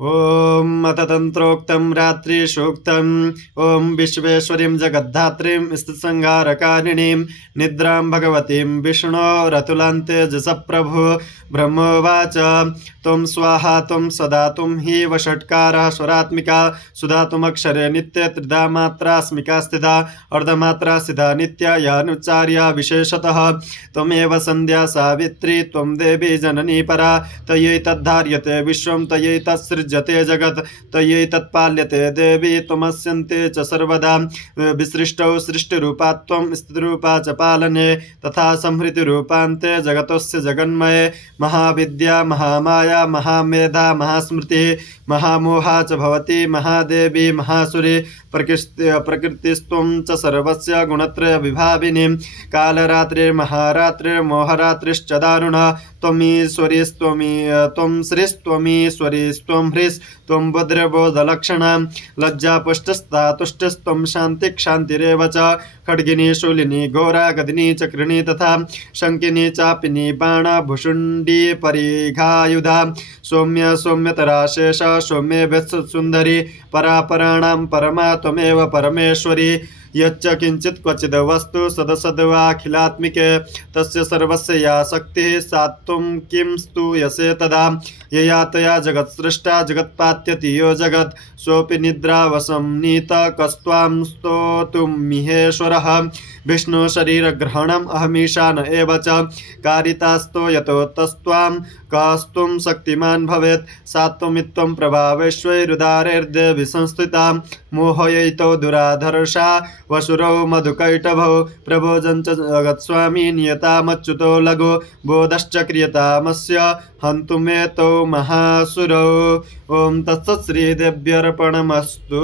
ॐ मततन्त्रोक्तं रात्रिसूक्तं ॐ विश्वेश्वरीं जगद्धात्रीं स्थितिसंहारकारिणीं निद्रां भगवतीं विष्णोरतुलान्तेजसप्रभु ब्रह्मोवाच त्वं स्वाहा त्वं सदा त्वं हि वषट्कारः स्वरात्मिका सुधा त्वमक्षरे नित्ये त्रिधा मात्रास्मिका स्थिता अर्धमात्रा स्थिता नित्या यानुच्चार्या विशेषतः त्वमेव सन्ध्या सावित्री त्वं देवी जननी परा तयै तद्धार्यते विश्वं तयै तत्सृज्यते जगत् तयै तत्पाल्यते देवी त्वमस्यन्ते च सर्वदा विसृष्टौ सृष्टिरूपा त्वं स्थितिरूपा च पालने तथा संहृतिरूपान्ते जगतस्य जगन्मये महाविद्या महामाया महामेधा महास्मृतिः महामोहा च भवति महादेवी महासुरी प्रकृतिस्त्वं च सर्वस्य गुणत्रयविभाविनी कालरात्रिर्महारात्रिर्मोहरात्रिश्च दारुणा त्वं श्रीस्त्वमीश्वरीस्त्वं ह्रीस्त्वं बुद्धिर्बोधलक्षणा लज्जापुष्टस्तातुष्टस्त्वं शान्तिक्षान्तिरेव च खड्गिनी शूलिनी घोरा गदिनी चक्रिणी तथा शङ्किनी चापिनी बाणा भुषुण्डी परिघायुधा सौम्य सौम्यतरा शेष सौम्ये सुंदरी परापराणां परमा त्वमेव परमेश्वरी यच्च किंचित क्वचिद वस्तु सदसद्वाखिलात्मिके तस्य सर्वस्य या शक्तिः सा त्वं किं स्तूयसे तदा यया तया जगत्सृष्टा जगत्पात्यति यो जगत् सोऽपि निद्रावसं नीत कस्त्वां स्तोतुमिहेश्वरः विष्णु शरीरग्रहणम् अहमीशान एव च कारितास्तो यतो तस्त्वां कस्तुं शक्तिमान् भवेत् सा त्वमित्त्वं प्रभावैश्वर्योदारैर्देवि संस्थिता मोहयितो दुराधर्षा वसुरौ मधुकैटभौ प्रभोजं च जगत्स्वामी नियतामच्युतो लघु बोधश्च क्रियतामस्य हन्तुमेतौ महासुरौ। ॐ तत्सत् श्रीदेव्यर्पणमस्तु।